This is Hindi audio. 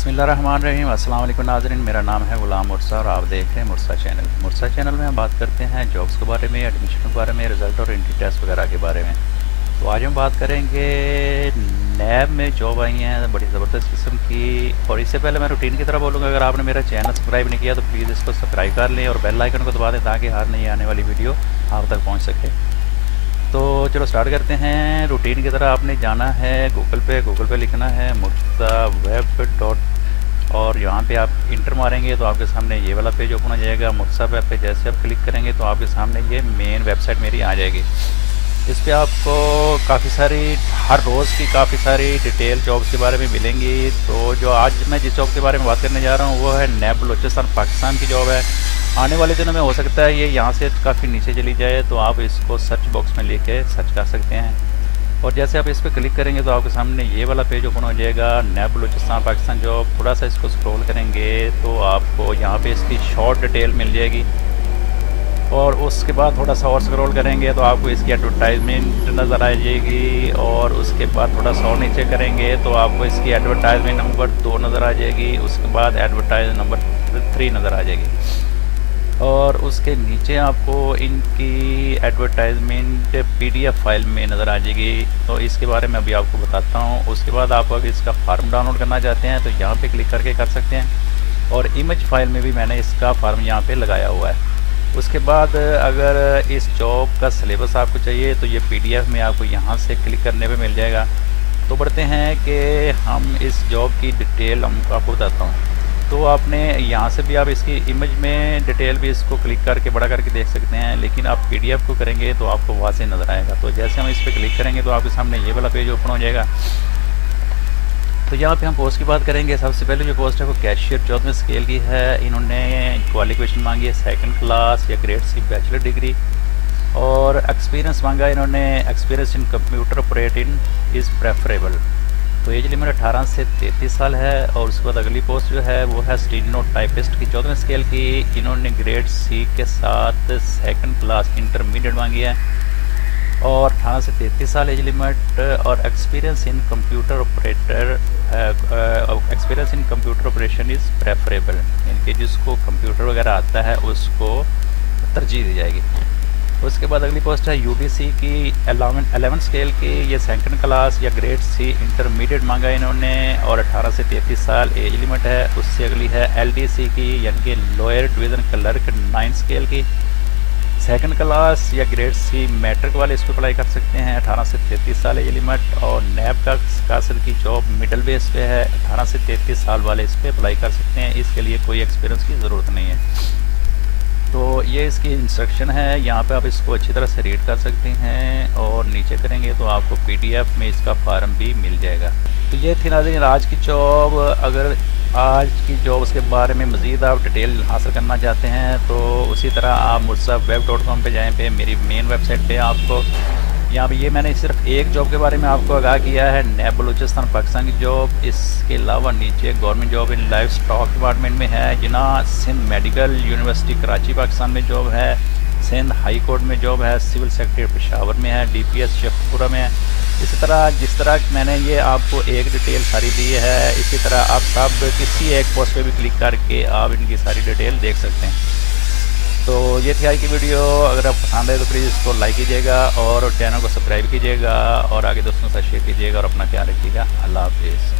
बिस्मिल्लाहिर्रहमानिर्रहीम। अस्सलाम वालेकुम नाज़रीन, मेरा नाम है ग़ुलाम मुर्सा और आप देख रहे हैं मुर्सा चैनल। मुर्सा चैनल में हम बात करते हैं जॉब्स के बारे में, एडमिशन के बारे में, रिज़ल्ट और एंट्री टेस्ट वगैरह के बारे में। तो आज हम बात करेंगे नैब में जॉब आई हैं बड़ी ज़बरदस्त किस्म की। और इससे पहले मैं रूटीन की तरह बोलूँगा, अगर आपने मेरा चैनल सब्सक्राइब नहीं किया तो प्लीज़ इसको सब्सक्राइब कर लें और बेल आइकन को दबा दें ताकि हर नई आने वाली वीडियो आप तक पहुँच सके। तो चलो स्टार्ट करते हैं। रूटीन की तरह आपने जाना है गूगल पे लिखना है मुर्सा वेब डॉट, और यहाँ पे आप इंटर मारेंगे तो आपके सामने ये वाला पेज ओपन हो जाएगा। मुर्सा वेब पे जैसे आप क्लिक करेंगे तो आपके सामने ये मेन वेबसाइट मेरी आ जाएगी। इस पे आपको काफ़ी सारी हर रोज़ की काफ़ी सारी डिटेल जॉब्स के बारे में मिलेंगी। तो जो आज मैं जिस जॉब के बारे में बात करने जा रहा हूँ वो है नैब बलूचिस्तान पाकिस्तान की जॉब है। आने वाले दिनों में हो सकता है ये यहाँ से काफ़ी नीचे चली जाए, तो आप इसको सर्च बॉक्स में लेके सर्च कर सकते हैं। और जैसे आप इस पर क्लिक करेंगे तो आपके सामने ये वाला पेज ओपन हो जाएगा, नैब बलूचिस्तान पाकिस्तान जॉब। थोड़ा सा इसको स्क्रॉल करेंगे तो आपको यहाँ पे इसकी शॉर्ट डिटेल मिल जाएगी। और उसके बाद थोड़ा सा और स्क्रॉल करेंगे तो आपको इसकी एडवर्टाइजमेंट नज़र आ जाएगी। और उसके बाद थोड़ा सा और नीचे करेंगे तो आपको इसकी एडवर्टाइजमेंट नंबर 2 नज़र आ जाएगी। उसके बाद एडवर्टाइज नंबर 3 नज़र आ जाएगी। और उसके नीचे आपको इनकी एडवर्टाइजमेंट पीडीएफ फाइल में नज़र आ जाएगी। तो इसके बारे में अभी आपको बताता हूँ। उसके बाद आप अगर इसका फार्म डाउनलोड करना चाहते हैं तो यहाँ पे क्लिक करके कर सकते हैं। और इमेज फाइल में भी मैंने इसका फार्म यहाँ पे लगाया हुआ है। उसके बाद अगर इस जॉब का सिलेबस आपको चाहिए तो ये पीडीएफ में आपको यहाँ से क्लिक करने पे मिल जाएगा। तो बढ़ते हैं कि हम इस जॉब की डिटेल हम आपको बताता हूँ। तो आपने यहाँ से भी आप इसकी इमेज में डिटेल भी इसको क्लिक करके बड़ा करके देख सकते हैं, लेकिन आप पीडीएफ को करेंगे तो आपको वहाँ से नज़र आएगा। तो जैसे हम इस पर क्लिक करेंगे तो आपके सामने ये वाला पेज ओपन हो जाएगा। तो यहाँ पे हम पोस्ट की बात करेंगे। सबसे पहले जो पोस्ट है वो कैशियर 14वें स्केल की है। इन्होंने क्वालिफिकेशन मांगी है 2nd क्लास या ग्रेड C बैचलर डिग्री। और एक्सपीरियंस मांगा इन्होंने, experience in computer operating is preferable. तो एज लिमिट 18 से 33 साल है। और उसके बाद अगली पोस्ट जो है वो है स्टीनो टाइपिस्ट की 14वें स्केल की। इन्होंने ग्रेड C के साथ 2nd क्लास इंटरमीडिएट मांगी है और 18 से 33 साल एज लिमिट। और experience in computer operator experience in computer operation is preferable, यानी कि जिसको कंप्यूटर वगैरह आता है उसको तरजीह दी जाएगी। उसके बाद अगली पोस्ट है UDC की 11 स्केल की। ये 2nd क्लास या ग्रेड C इंटरमीडिएट मांगा इन्होंने और 18 से 33 साल एज लिमिट है। उससे अगली है LDC की, यानी कि लोअर डिवीज़न क्लर्क 9 स्केल की। 2nd क्लास या ग्रेड C मैट्रिक वाले इस पर अप्लाई कर सकते हैं, 18 से 33 साल एज लिमिट। और नैब का कासिल की जॉब मिडल बेस पे है, 18 से 33 साल वाले इस पर अप्लाई कर सकते हैं। इसके लिए कोई एक्सपीरियंस की ज़रूरत नहीं है। तो ये इसकी इंस्ट्रक्शन है, यहाँ पे आप इसको अच्छी तरह से रीड कर सकते हैं। और नीचे करेंगे तो आपको पीडीएफ में इसका फार्म भी मिल जाएगा। तो ये थी नाज़रीन आज की जॉब। अगर आज की जॉब उसके बारे में मज़ीद आप डिटेल हासिल करना चाहते हैं तो उसी तरह आप mursaweb.com पे जाएँ, पे मेरी मेन वेबसाइट पे आपको यहाँ पे ये मैंने सिर्फ एक जॉब के बारे में आपको आगाह किया है, नैब बलूचिस्तान पाकिस्तान की जॉब। इसके अलावा नीचे government job in life stock department में है, जिना सिंध मेडिकल यूनिवर्सिटी कराची पाकिस्तान में जॉब है, सिंध हाई कोर्ट में जॉब है, सिविल सेक्रेटरी पेशावर में है, DPS शेखपुरा में है। इसी तरह जिस तरह मैंने ये आपको एक डिटेल सारी दी है, इसी तरह आप सब किसी एक पोस्ट पे भी क्लिक करके आप इनकी सारी डिटेल देख सकते हैं। तो ये थी आज की वीडियो। अगर आप पसंद आए तो प्लीज़ इसको लाइक कीजिएगा और चैनल को सब्सक्राइब कीजिएगा और आगे दोस्तों के साथ शेयर कीजिएगा और अपना ख्याल रखिएगा। अल्लाह हाफिज़।